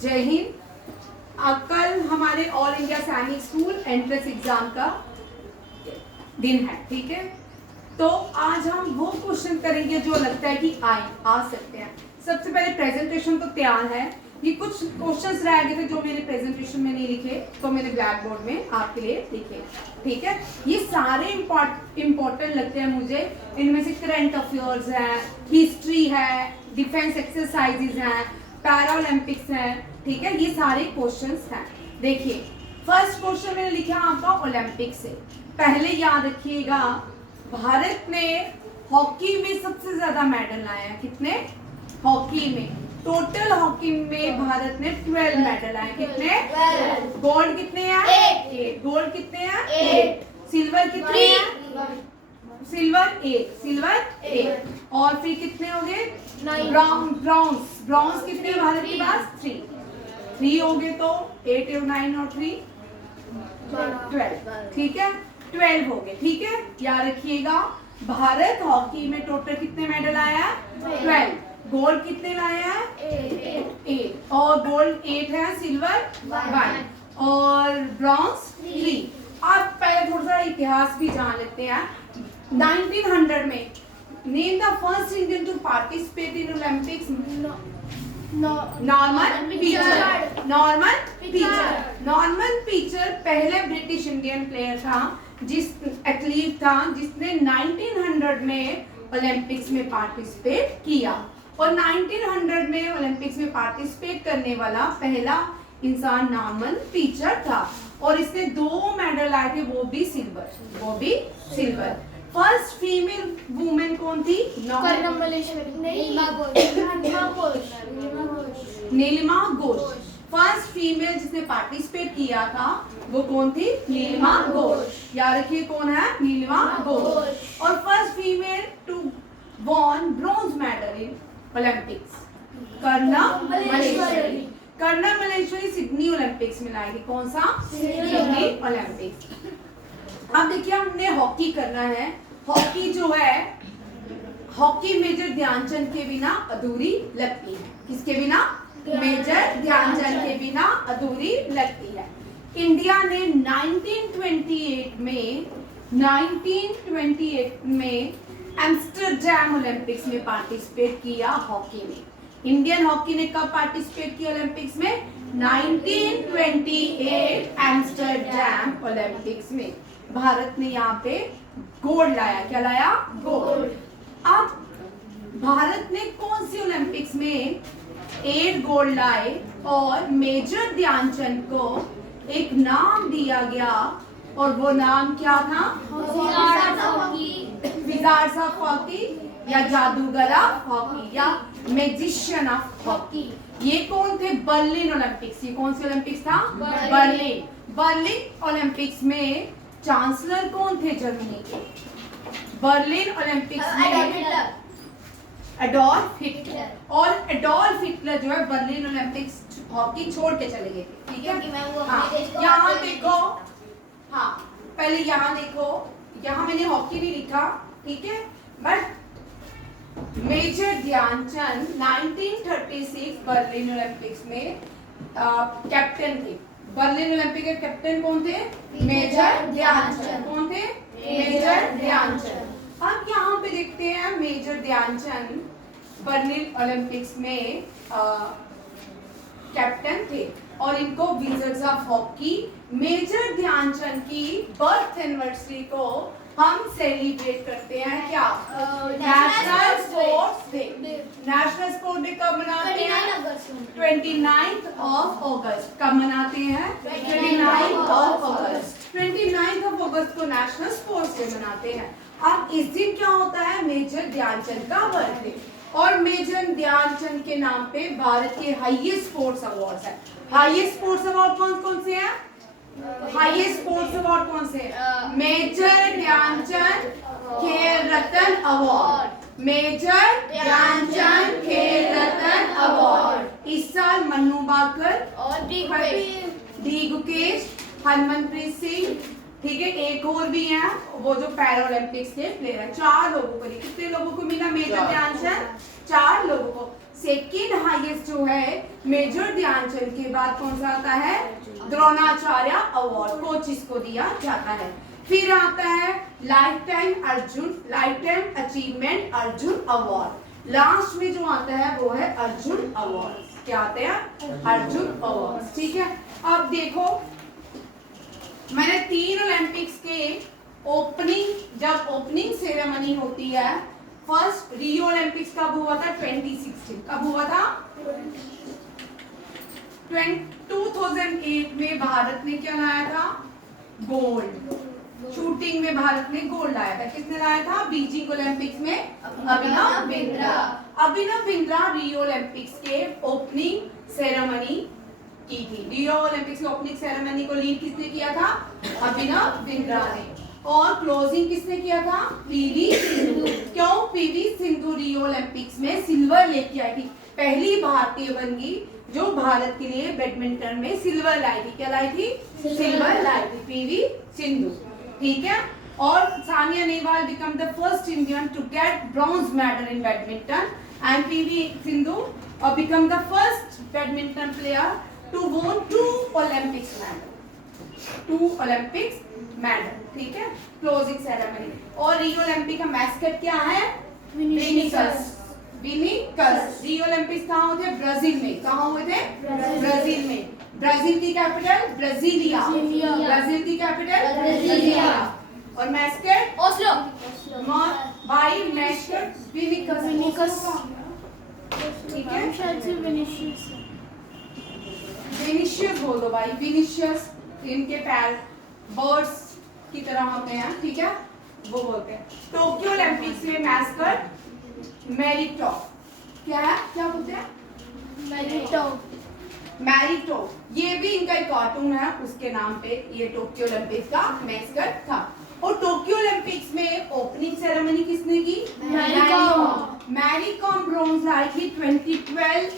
जय हिंद। कल हमारे ऑल इंडिया सैनिक स्कूल एंट्रेंस एग्जाम का दिन है, ठीक है। तो आज हम वो क्वेश्चन करेंगे जो लगता है कि आ सकते हैं। सबसे पहले प्रेजेंटेशन तो तैयार है, ये कुछ क्वेश्चंस रह गए थे जो मेरे प्रेजेंटेशन में नहीं लिखे, तो मैंने ब्लैक बोर्ड में आपके लिए लिखे, ठीक है। ये सारे इम्पोर्टेंट लगते हैं मुझे। इनमें से करंट अफेयर्स है, हिस्ट्री है, डिफेंस एक्सरसाइजेज हैं, पैरा ओलंपिक्स हैं, ठीक है। ये सारे क्वेश्चंस हैं। देखिए फर्स्ट क्वेश्चन मैंने लिखा आपका ओलंपिक से। पहले याद रखिएगा, भारत ने हॉकी में सबसे ज्यादा मेडल लाए हैं। कितने? हॉकी में टोटल हॉकी में भारत ने 12 मेडल लाए। कितने? गोल्ड कितने हैं? 8। गोल्ड कितने हैं? 8। सिल्वर कितने हैं? सिल्वर 8। और फिर कितने हो गए? ब्रॉन्ज कितने भारत के पास? 3 हो गए। तो 8 और 9 और 3 12, ठीक है। 12 हो गए, ठीक है। याद रखिएगा, भारत हॉकी में टोटल कितने मेडल आया है? 12। गोल्ड कितने लाया है? 8। और गोल्ड 8 है, सिल्वर 1 और ब्रॉन्ज 3। अब पहले थोड़ा सा इतिहास भी जान लेते हैं। 1900 में name the first Indian to participate in Olympics. Norman Pritchard पहले ब्रिटिश इंडियन प्लेयर था, एथलीट था जिसने 1900 में ओलंपिक्स में पार्टिसिपेट किया। और 1900 में ओलंपिक्स में पार्टिसिपेट करने वाला पहला इंसान नॉर्मन पीचर था। और इसने 2 मेडल लाए थे, वो भी सिल्वर। फर्स्ट फीमेल वुमेन कौन थी? नीलिमा घोष। फर्स्ट फीमेल जिसने पार्टिसिपेट किया था वो कौन थी? नीलिमा घोष। याद रखिए कौन है? नीलिमा घोष। और first female to won bronze medal in Olympics, Karnam Malleswari Sydney Olympics में लाएगी। कौन सा? Sydney Olympics. अब देखिए हमने हॉकी करना है। हॉकी जो है, हॉकी मेजर ध्यानचंद के बिना अधूरी लगती है। किसके बिना? मेजर ध्यानचंद के बिना अधूरी लगती है। इंडिया ने 1928 में एम्स्टर्डम ओलंपिक्स में पार्टिसिपेट किया हॉकी में। इंडियन हॉकी ने कब पार्टिसिपेट किया ओलंपिक्स में? 1928 एम्स्टर्डम ओलंपिक्स में। भारत ने यहाँ पे गोल्ड लाया। क्या लाया? गोल्ड। अब भारत ने कौन सी ओलंपिक्स में 8 गोल्ड लाए और मेजर ध्यानचंद को एक नाम दिया गया, और वो नाम क्या था? विजार्ड्स ऑफ हॉकी या जादूगर ऑफ हॉकी या मैजिशियन ऑफ हॉकी। ये कौन थे? Berlin Olympics. ये कौन सी ओलंपिक्स था? बर्लिन ओलंपिक्स में चांसलर कौन थे जर्मनी के? बर्लिन ओलंपिक्स में एडोल्फ हिटलर। और एडोल्फ हिटलर जो है बर्लिन ओलंपिक्स हॉकी छोड़ के चले गए थे, ठीक है। हाँ, यहाँ देखो, हाँ पहले यहाँ देखो, यहाँ मैंने हॉकी नहीं लिखा, ठीक है। But major Dhyan Chand 1936 Berlin Olympics में कैप्टन थे। बर्लिन ओलंपिक के कैप्टन कौन थे? मेजर ध्यानचंद। कौन थे? मेजर ध्यानचंद। अब यहाँ पे देखते हैं, मेजर ध्यानचंद बर्लिन ओलंपिक्स में कैप्टन थे और इनको wizards of hockey. Major Dhyan Chand की बर्थ एनिवर्सरी को हम सेलिब्रेट करते हैं क्या? National sports day. National sports day कब मनाते हैं? 29 अगस्त। कब मनाते हैं? 29 अगस्त। 29 अगस्त को नेशनल स्पोर्ट्स डे मनाते हैं। अब इस दिन क्या होता है? मेजर ध्यानचंद का बर्थडे। और मेजर ध्यानचंद के नाम पे भारत के हाईएस्ट स्पोर्ट्स अवार्ड है। हाईएस्ट स्पोर्ट्स अवार्ड कौन कौन से हैं? हाईएस्ट स्पोर्ट्स अवार्ड कौन से? मेजर ध्यानचंद खेल रत्न अवार्ड। मेजर ध्यानचंद खेल रत्न अवार्ड। इस साल मन्नू भाकर और डी गुकेश, हरमनप्रीत सिंह, ठीक है, एक और भी हैं, वो जो पैरा ओलंपिक्स के प्लेयर हैं। 4 लोगों को, कितने लोगों को मिला मेजर ध्यानचंद? 4 लोगों को। सेकेंड हाईएस्ट जो है मेजर ध्यानचंद के बाद कौन सा आता है? द्रोणाचार्य अवार्ड, कोचिस को दिया जाता है। फिर आता है life time achievement Arjun award. Last में जो आता है वो है अर्जुन अवार्ड। क्या आते हैं? अर्जुन अवार्ड। ठीक है, अब देखो मैंने 3 ओलंपिक्स के जब ओपनिंग सेरेमनी होती है, फर्स्ट रियो ओलंपिक्स कब हुआ था? 2016। कब हुआ था? 2008 में भारत ने क्या लाया था? गोल्ड। शूटिंग में भारत ने गोल्ड लाया था। किसने लाया था? बीजिंग ओलंपिक्स में अभिनव बिंद्रा। अभिनव बिंद्रा रियो ओलंपिक्स के ओपनिंग सेरेमनी की थी। रियो ओलंपिक्स की ओपनिंग सेरेमनी को लीड किसने किया था? अभिनव बिंद्रा ने। और क्लोजिंग किसने किया था? पीवी सिंधु। क्यों? पीवी सिंधु रियो ओलंपिक्स में सिल्वर लेके आई थी। पहली भारतीय बन गई जो भारत के लिए बैडमिंटन में सिल्वर लाई थी। क्या लाई थी? सिल्वर लाई थी पीवी सिंधु। ठीक है, और Sania Nehwal become the first Indian to get bronze medal in badminton and PV Sindhu become the first badminton player to won 2 Olympics medal. ठीक है, क्लोजिंग सेरेमनी। और रियो ओलंपिक का मैस्कट क्या है? विनिकस। रियो ओलंपिक्स कहाँ हुए थे? ब्राजील में। कहाँ हुए थे? ब्राजील में। ब्राजील की कैपिटल ब्राजीलिया। ब्राजील की कैपिटल ब्राजीलिया। और mascot Oslo. By mascot Vinicius. ठीक है, शायद से विनिशियस बोल दो भाई, विनिशियस। इनके पैर बर्ड्स की तरह होते हैं। ठीक है, वो बोलते हैं। टोक्यो ओलंपिक्स में मैस्कट मैरिटो। क्या है? क्या बोलते हैं? मैरिटो। ये भी इनका एक कार्टून है, उसके नाम पे ये टोक्यो ओलंपिक्स का मैस्कट था। और टोक्यो ओलंपिक्स में ओपनिंग सेरेमनी किसने की? मैरी कॉम ब्रॉन्ज लाई थी 2012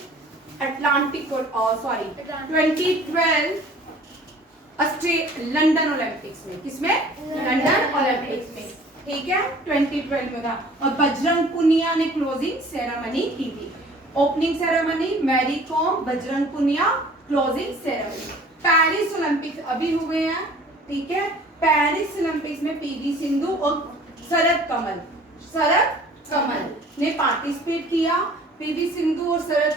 लंदन ओलंपिक्स में। किसमें? लंदन ओलंपिक्स में। ठीक है, 2012 में था। और बजरंग पुनिया ने क्लोजिंग सेरेमनी की थी। Opening ceremony Mary Kom, Bajrang Punia, closing ceremony. Paris Olympics अभी हुए हैं। ठीक है, पेरिस ओलंपिक्स में पीवी सिंधु और शरद कमल ने पार्टिसिपेट किया। पीवी सिंधु और Sharad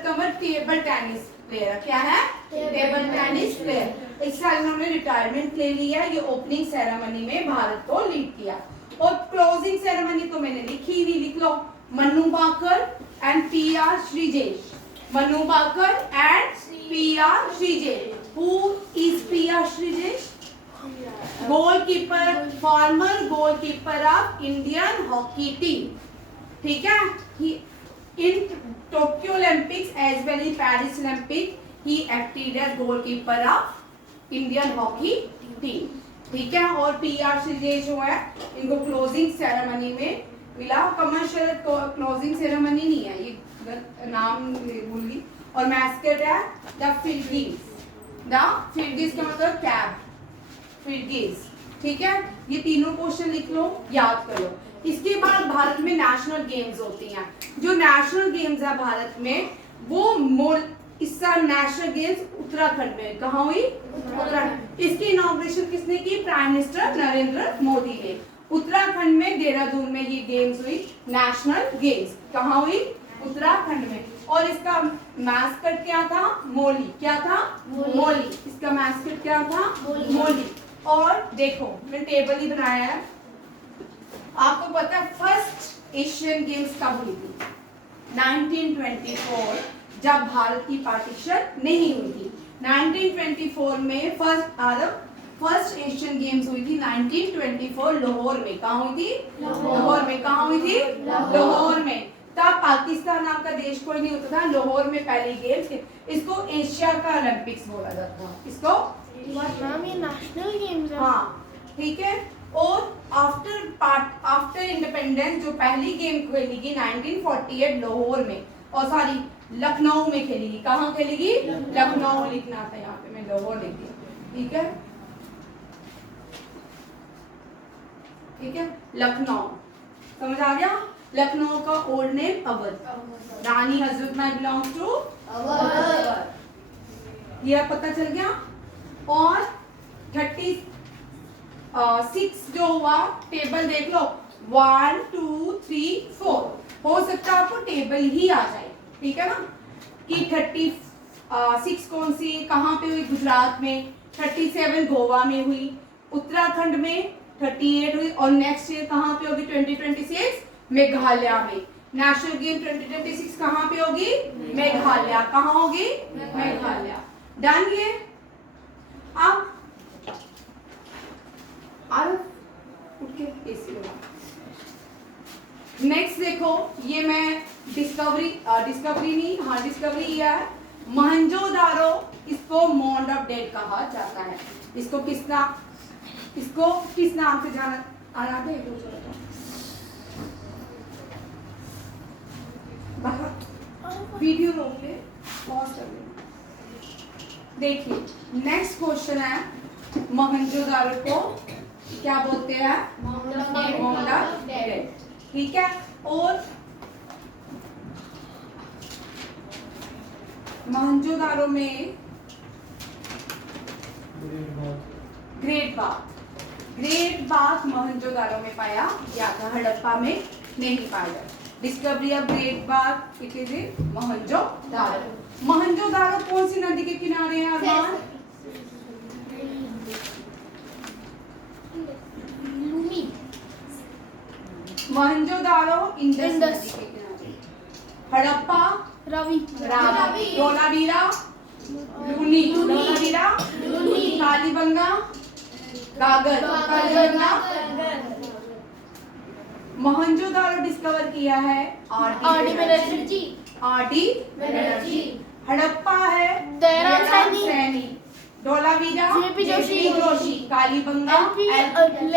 Kamal table tennis player. क्या है? Table tennis player. इस साल इन्होंने रिटायरमेंट ले लिया। ये ओपनिंग सेरेमनी में भारत को लीड किया। और क्लोजिंग सेरेमनी तो मैंने लिखी नहीं, लिख लो। Manu Bhaker and P R. Sreejesh. Manu Bhaker and P R. Sreejesh. Who is P R. Sreejesh? Goalkeeper, former goalkeeper of Indian hockey team. ठीक है, in Tokyo Olympics as well as Paris Olympic he acted as goalkeeper of Indian hockey team. ठीक है, और पी.आर. श्रीजेश जो है इनको क्लोजिंग सेरेमनी में मिला। कमर्शियल क्लोजिंग सेरेमनी नहीं है, ये नाम भूल गई। और मैस्कट है द फिल्डीज का मतलब कैब, फिल्डीज। ठीक है, ये तीनों क्वेश्चन लिख लो, याद करो। इसके बाद भारत में नेशनल गेम्स होती हैं। जो नेशनल गेम्स है भारत में, वो इस साल नेशनल गेम्स उत्तराखंड में। कहाँ हुई? उत्तराखंड। इसकी इनॉग्रेशन किसने की? प्राइम मिनिस्टर नरेंद्र मोदी ने। उत्तराखंड में देहरादून में ये गेम्स हुई, नेशनल गेम्स। कहाँ हुई? उत्तराखंड में। और इसका मैस्कट क्या था? मोली। क्या था? मोली। इसका मैस्कट क्या था? मोली। और देखो मैंने टेबल ही बनाया है। आपको पता है फर्स्ट एशियन गेम्स कब हुई थी? 1924, जब भारत की पार्टीशन नहीं हुई थी। 1924 में फर्स्ट एशियन गेम्स हुई थी 1924 लाहौर में। कहाँ हुई थी? लाहौर में। कहाँ हुई थी? लाहौर में। तब पाकिस्तान नाम का देश कोई नहीं होता था। लाहौर में पहली गेम्स थे। इसको एशिया का ओलंपिक्स बोला जाता है। इसको नेशनल गेम्स है। हाँ, ठीक है। और आफ्टर इंडिपेंडेंस जो पहली गेम खेलेगी 1948 लाहौर में, और सॉरी लखनऊ में खेलेगी। कहाँ खेलेगी? लखनऊ लिखना था यहाँ पे, मैं लाहौर लिख दिया। ठीक है, ठीक है, लखनऊ। समझ आ गया? लखनऊ का old name Awadh. Rani Hazrat Mahal belongs to Awadh. ये पता चल गया। और 36 जो हुआ टेबल देख लो 1 2 3 4 हो सकता है आपको टेबल ही आ जाए, ठीक है ना, कि 36 कौन सी कहाँ पे हुई, गुजरात में, 37 गोवा में हुई, उत्तराखंड में 38 हुई, और नेक्स्ट ईयर कहाँ पे होगी 2026 मेघालय में। नेशनल गेम 2026 कहाँ पे होगी, मेघालय। कहाँ होगी, मेघालय। डन ये। अब उठ के एसी लगा। नेक्स्ट देखो, ये मैं डिस्कवरी नहीं, हाँ डिस्कवरी ये है मोहनजोदारो। इसको मोंड ऑफ डेड कहा जाता है। इसको किस नाम से जाना आना है? वीडियो रोक ले, पॉज कर ले। देखिए नेक्स्ट क्वेश्चन है, मोहनजोदारो को क्या बोलते हैं, मोंड ऑफ डेड, ठीक है। और मोहनजोदारो में ग्रेट बाथ मोहनजोदारो में पाया गया था, हड़प्पा में नहीं पाया गया। Discovery of great bath it is in Mohenjodaro. Mohenjodaro कौन सी नदी के किनारे है अरमान? मोहनजोदारो इंडस नदी के किनारे। हड़प्पा रावी। धोलावीरा लूनी। कालीबंगा गागर। मोहनजोदारो डिस्कवर किया है आर.डी. बनर्जी। हड़प्पा है दयाराम सैनी। धोलावीरा जे.पी. जोशी। कालीबंगा एल.पी.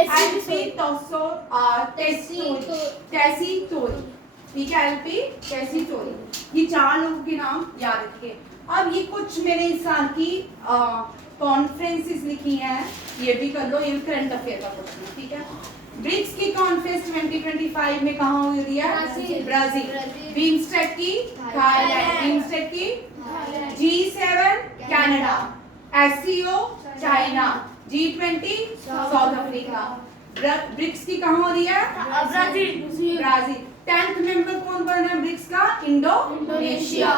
टेसी तोरी। ये 4 लोगों के नाम याद रखिए। अब ये कुछ मैंने इस साल की कॉन्फ्रेंसेस लिखी हैं, ये भी कर लो, ये करंट अफेयर का क्वेश्चन है, ठीक है। ब्रिक्स की कॉन्फ्रेंस 2025 में कहाँ हुई थी? ब्राजील। बीमस्टेक की थाईलैंड। बीमस्टेक की G7 Canada. SCO China. G20 South Africa. BRICS की कहाँ हो रही है? ब्राजील। 10th मेंबर कौन बन रहा है ब्रिक्स का? इंडोनेशिया।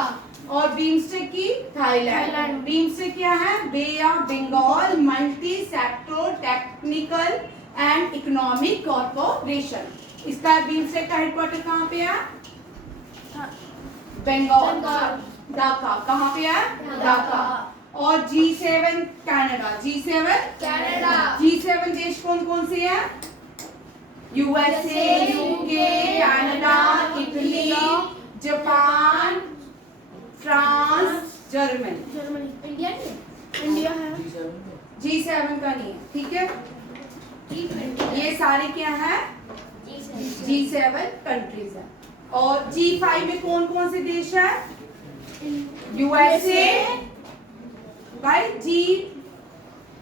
और बीमस्टेक की थाईलैंड। बीमस्टेक क्या है? Bay of Bengal multi sector technical and economic cooperation. इसका बीमस्टेक का हेडक्वार्टर कहाँ पे है? बंगाल। ढाका। कहाँ पे है? ढाका। और G7 कनाडा। G7 देश कौन कौन से हैं? USA, UK, Canada, Italy, Japan, France, Germany. India है। G7 का नहीं है, ठीक है। ये सारे क्या है? G7 कंट्रीज है। और G5 में कौन कौन से देश है? USA,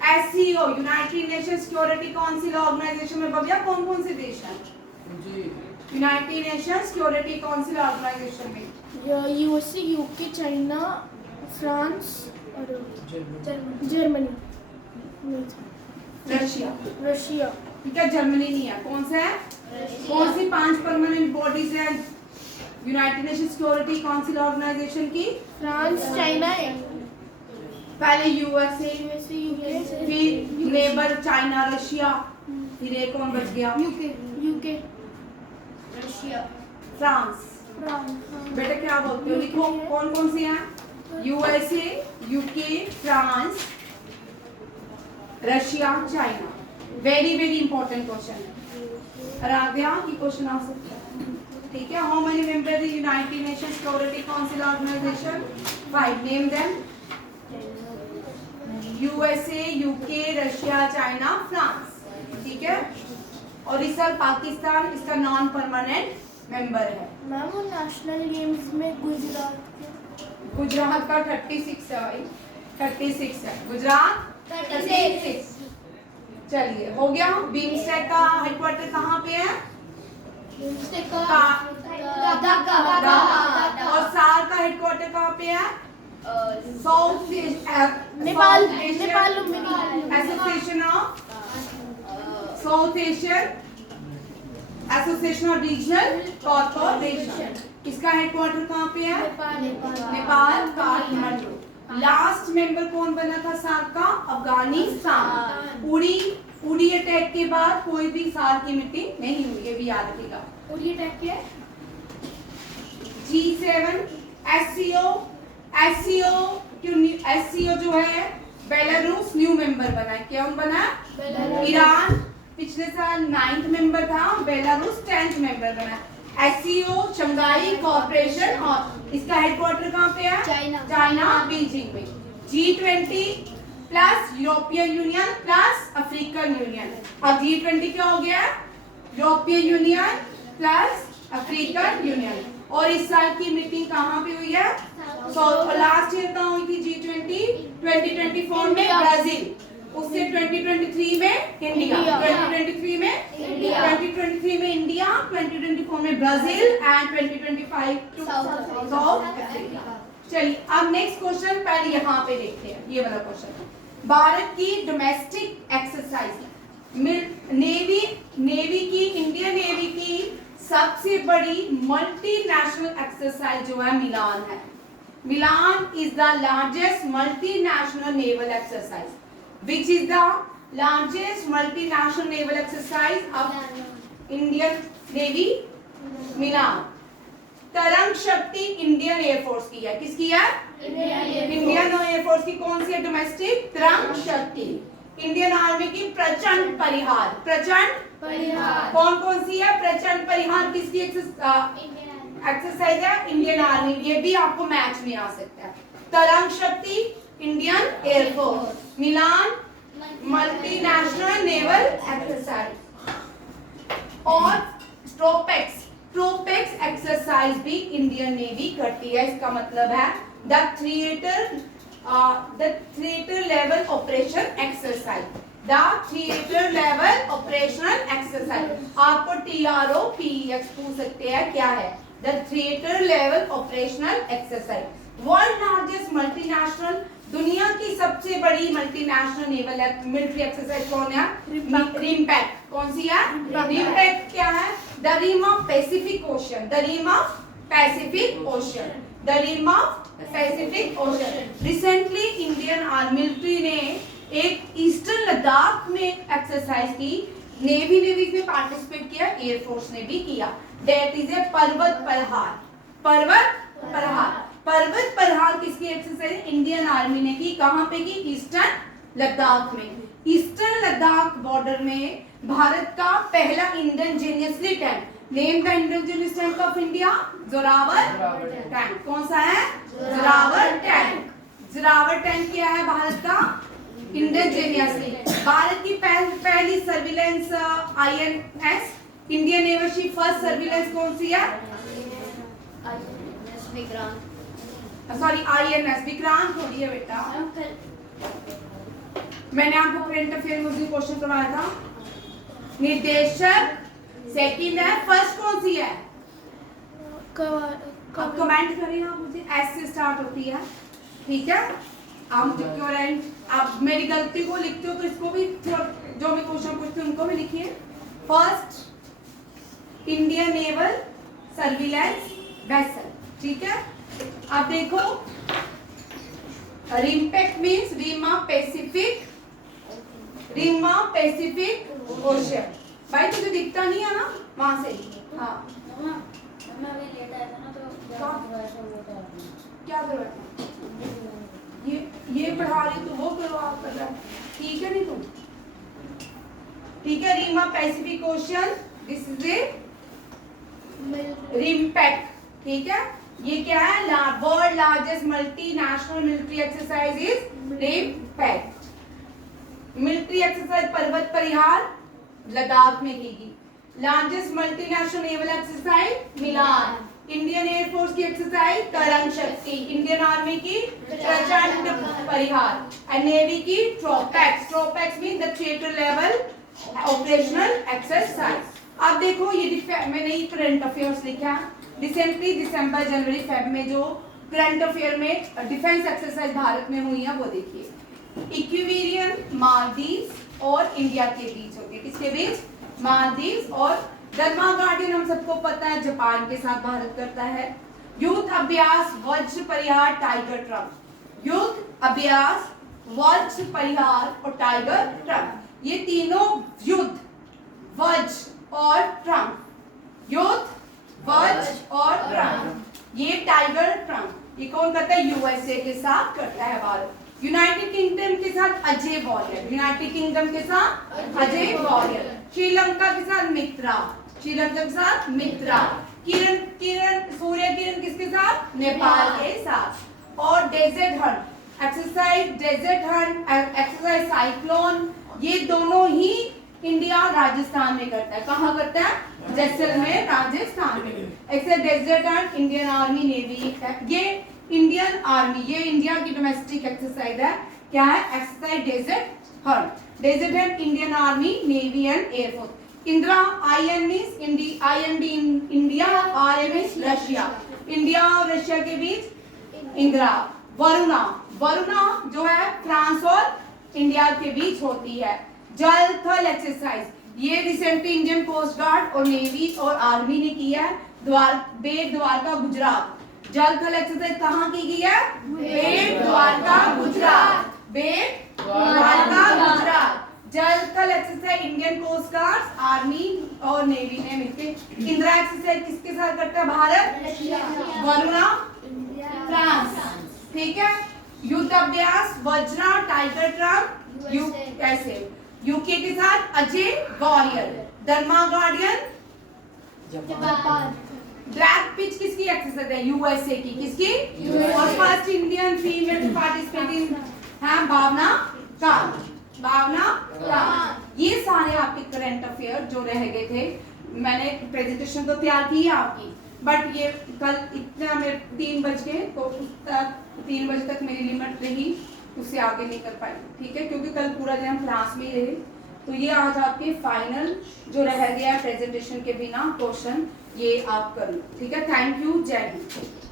SCO United Nation Security Council Organization में भैया कौन कौन से देश हैं? United Nation Security Council Organization में यूएसए, यूके, चाइना, फ्रांस और जर्मनी। रशिया। ठीक है, जर्मनी नहीं है। कौन सा है? कौन सी 5 परमानेंट बॉडीज हैं United Nation Security Council Organization की? फ्रांस, चाइना है। पहले यूएसए, यूके, फिर नेबर चाइना, रशिया, फिर एक कौन बच गया? UK, Russia, France. बेटा क्या बोलते हो? लिखो कौन कौन से हैं? USA, UK, France, Russia, China. Very important question है। राध्या की क्वेश्चन आ सकता है, ठीक है। How many member the United Nation Security Council Organization? 5 name them. USA, UK, Russia, China, France, ठीक है। और इस साल पाकिस्तान इसका नॉन परमानेंट मेंबर है। मैम वो नेशनल गेम्स में गुजरात का 36 है भाई, 36 है गुजरात 36। चलिए हो गया। बीमस्टेक का हेडक्वार्टर कहाँ पे है? और सार का हेडक्वार्टर कहाँ पे है? South Nepal association of south Asian association of regional corporation. इसका हेडक्वार्टर कहाँ पे है? नेपाल काठमांडू। लास्ट मेंबर कौन बना था सार्क का? अफगानिस्तान। उड़ी अटैक के बाद कोई भी सार्क की मीटिंग नहीं हुई, ये भी याद रखिएगा। G7 SCO जो है बेलारूस न्यू मेंबर बना है। कौन बना? ईरान पिछले साल 9th मेंबर था, बेलारूस 10th मेंबर बना। SCO शंघाई कॉर्पोरेशन और इसका हेडक्वार्टर कहाँ पे है? चाइना बीजिंग में। G20 plus European union plus African union. अब G20 क्या हो गया? European union plus African union. और इस साल की मीटिंग कहाँ पे हुई है? लास्ट ईयर कहाँ हुई थी G20? 2024 में ब्राजील, उससे 2023 में इंडिया, 2023 में इंडिया, 2024 में ब्राजील एंड 2025 साउथ अफ्रीका। चलिए अब नेक्स्ट क्वेश्चन पहले यहाँ पे देखते हैं, ये वाला क्वेश्चन। भारत की डोमेस्टिक एक्सरसाइज नेवी की, इंडियन नेवी की सबसे बड़ी मल्टीनेशनल एक्सरसाइज जो है मिलान है। Milan is the largest multinational naval exercise. Which is the largest multinational naval exercise of Indian Navy? मिलान। तरंग शक्ति इंडियन एयरफोर्स की है। किसकी है? इंडियन एयरफोर्स की। कौन सी है? डोमेस्टिक तरंग शक्ति। इंडियन आर्मी की प्रचंड परिहार। प्रचंड परिहार कौन कौन सी है? प्रचंड परिहार किसकी एक्सरसाइज है? Indian army. ये भी आपको मैच में आ सकता है। तरंग शक्ति इंडियन एयरफोर्स, मिलान मल्टीनेशनल नेवल एक्सरसाइज। और ट्रोपेक्स एक्सरसाइज भी इंडियन नेवी करती है। इसका मतलब है the theatre level operation exercise. The theatre level operational exercise. आपको TROPEX पूछ सकते हैं, क्या है? The theatre level operational exercise. World largest multinational, दुनिया की सबसे बड़ी मल्टीनेशनल नेवल मिलिट्री एक्सरसाइज कौन है? रिमपैक। कौन सी है? रिमपैक क्या है? The rim of Pacific Ocean. The rim of Pacific Ocean. The rim of Pacific Ocean. Recently Indian army military ने एक ईस्टर्न लद्दाख में एक्सरसाइज की। नेवी ने भी इसमें पार्टिसिपेट किया, एयरफोर्स ने भी किया। दैट इज ए पर्वत प्रहार। पर्वत प्रहार किसकी एक्सरसाइज? इंडियन आर्मी ने की। कहां पे की? ईस्टर्न लद्दाख में। ईस्टर्न लद्दाख बॉर्डर में भारत का पहला indigenously tank. Name the indigenous tank of India? Zorawar tank. कौन सा है? जोरावर टैंक। जोरावर टैंक क्या है भारत का? इंडिजीनियसली। भारत की पहली सर्विलेंस INS इंडियन नेवी की फर्स्ट सर्विलेंस कौन सी है? सॉरी INS विक्रांत थोड़ी है बेटा। मैंने आपको करंट अफेयर में उसी क्वेश्चन करवाया था। निर्देशक सेकंड है, फर्स्ट कौन सी है? अब कमेंट करें आप मुझे। S से स्टार्ट होती है, ठीक है? आप मुझे करंट, आप मेरी गलती को लिखते हो तो इसको भी, जो मैं क्वेश्चन पूछती हूँ उनको भी लिखिए। First Indian naval surveillance vessel, ठीक है? अब देखो, RIMPAC means rim of Pacific Ocean. भाई तुझे दिखता नहीं है ना वहां से? हाँ क्या करवाता? ये पढ़ा रही तो वो करवा कर रहा, ठीक है? नहीं तुम ठीक है? Rim of Pacific Ocean, this is a RIMPAC, ठीक है? ये क्या है? World largest multinational military exercise is RIMPAC. Military exercise Parvat Prahar Ladakh में की गई। Largest multinational naval exercise Milan. Indian air force की exercise Tarang Shakti. Indian army की प्रचंड परिहार। एंड नेवी की TROPEX. TROPEX mean the theatre level operational exercise. अब देखो ये मैंने ये करंट अफेयर्स लिखा रिसेंटली दिसंबर जनवरी फेब में जो करंट अफेयर में डिफेंस एक्सरसाइज भारत में हुई है वो देखिए। इक्विरियन मालदीव और इंडिया के बीच होती है, किसके बीच? मालदीव। और दरमा गार्डियन हम सबको पता है जापान के साथ भारत करता है। युद्ध अभ्यास वज्र परिहार टाइगर ट्रम्प, युद्ध अभ्यास वज्र परिहार और टाइगर ट्रम्प, ये तीनों युद्ध वज्र और ट्रम्प, युद्ध वज्र और ट्रम्प, ये टाइगर ट्रम्प, ये कौन करता है? यूएसए के साथ करता है भारत। यूनाइटेड किंगडम के साथ अजय वॉरियर, यूनाइटेड किंगडम के साथ अजय वॉरियर, श्रीलंका के साथ मित्रा, श्रीलंका के साथ मित्रा, सूर्य किरण किसके साथ? नेपाल के साथ। और desert hunt exercise, desert hunt exercise cyclone, ये दोनों ही इंडिया राजस्थान में करता है। कहाँ करता है? जैसलमेर राजस्थान में। Exercise desert hunt Indian army navy, ये इंडियन आर्मी, ये इंडिया की डोमेस्टिक एक्सरसाइज है। क्या है? Exercise desert hunt, desert hunt Indian army navy and air force. Indra IND India, RMS Russia, India और रशिया के बीच इंदिरा। वरुणा, वरुणा जो है फ्रांस और इंडिया के बीच होती है। जल थल एक्सरसाइज, ये रिसेंटली इंडियन कोस्ट गार्ड और नेवी और आर्मी ने किया है। बेट द्वारका गुजरात, जल थल एक्सरसाइज कहाँ की गई है? बेट द्वारका गुजरात, बेट द्वारका गुजरात। जल थल exercise Indian coast guard, army और नेवी ने मिलकर। इंदिरा एक्सरसाइज किसके साथ करता है भारत? वरुणा फ्रांस, ठीक है। युद्ध अभ्यास वज्रा टाइगर ट्रम्प कैसे? यूके के साथ अजय वॉरियर, दरमा गार्डियन जापान, ब्लैक पिच किसकी एक्सरसाइज है? यूएसए की, किसकी? और फर्स्ट इंडियन फीमेल पार्टिसिपेटिंग है भावना कांत, भावना कांत। ये सारे आपके करंट अफेयर जो रह गए थे, मैंने प्रेजेंटेशन तो तैयार की है आपकी, बट ये कल इतना मेरे 3 बज गए तो उस तक 3 बजे तक मेरी लिमिट रही, उससे आगे नहीं कर पाई, ठीक है, क्योंकि कल पूरा दिन हम क्लास में ही रहे। तो ये आज आपके फाइनल जो रह गया प्रेजेंटेशन के बिना क्वेश्चन, ये आप कर लो, ठीक है। थैंक यू, जय हिंद।